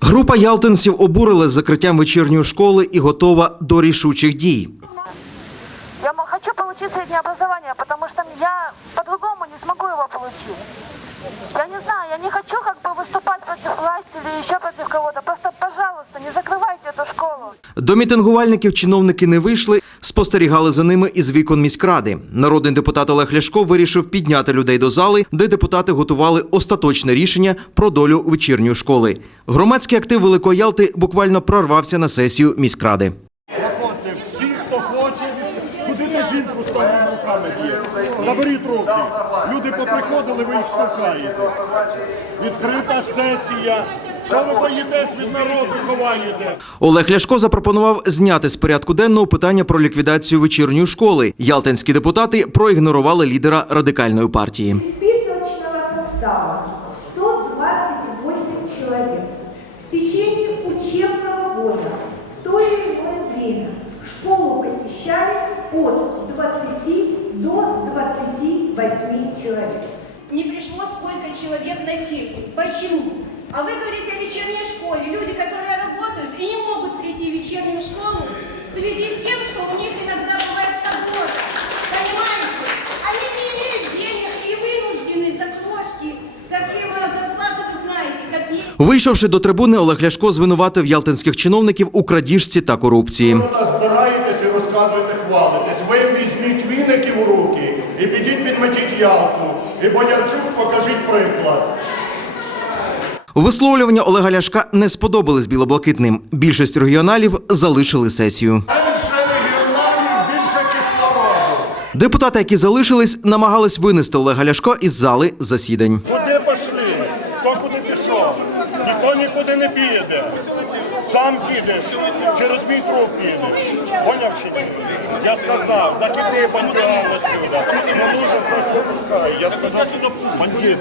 Група ялтинців обурилась закриттям вечірньої школи і готова до рішучих дій. Я хочу отримати среднее образование, тому що я по-другому не зможу його отримати. Я не знаю, я не хочу как бы выступать До мітингувальників чиновники не вийшли, спостерігали за ними із вікон міськради. Народний депутат Олег Ляшко вирішив підняти людей до зали, де депутати готували остаточне рішення про долю вечірньої школи. Громадський актив Великої Ялти буквально прорвався на сесію міськради. Всі, хто хоче, куди жінку з руками б'є. Заберіть руки. Люди поприходили, ви їх штовхаєте. Відкрита сесія. Що ви боїтесь від народу, ховаєте? Олег Ляшко запропонував зняти з порядку денного питання про ліквідацію вечірньої школи. Ялтинські депутати проігнорували лідера радикальної партії. списочного состава 128 человек. В течение учебного года в то или иное время школу посещали от 20 до 28 человек. не пришло сколько человек на сессию. Почему? А вы говорите о вечерней школе. Люди, которые работают и не могут прийти в вечернюю школу в связи с тем, что у них иногда бывает работа. Понимаете? Они не имеют денег и вынуждены за крошки. Какие у нас зарплаты, вы знаете, какие. Вийшовши до трибуни, Олег Ляшко звинуватив ялтинських чиновників у крадіжці та корупції. Ви нас збираєтесь і розказуєте, хвалитесь. Ви візьміть віники в руки і підіть підметіть ялку. І Боярчук покажіть приклад. Висловлювання Олега Ляшка не сподобались білоблакитним. Більшість регіоналів залишили сесію. Депутати, які залишились, намагались винести Олега Ляшко із зали засідань. Куди пішли? Пішов? Ніхто нікуди не піде. Сам підеш, через мій труп підеш. Поняв чи ні? Я сказав, так іди бандюган отсюда. Не нужен, хтось не. Я сказав, бандит.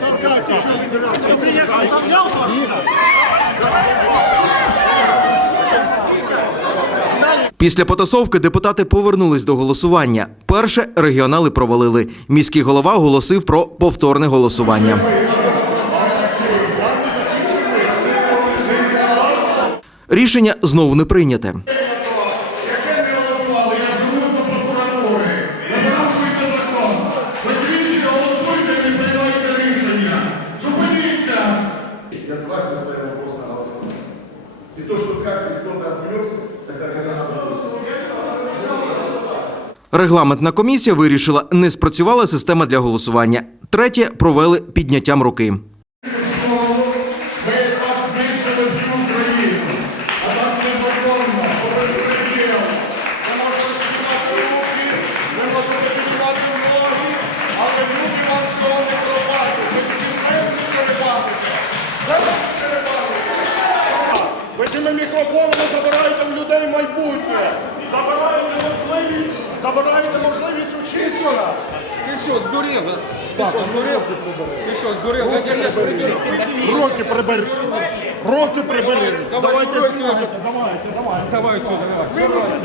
Після потасовки депутати повернулись до голосування. Перше регіонали провалили. Міський голова оголосив про повторне голосування. Рішення знову не прийняте. Я дважды ставил вопрос на голосование. И то, что каждый кто-то отвлекся, тогда, когда надо было Регламентна комісія вирішила, не спрацювала система для голосування. Третє провели підняттям руки. Учитися. Ти що, здурів? Ти що, здурів? Ти що, здурів? Я тебе щас приберу. Руки прибери. Руки прибери. Давай, Давайте знімайте. Давайте, давайте. Давай отсюда, давай. Винуйте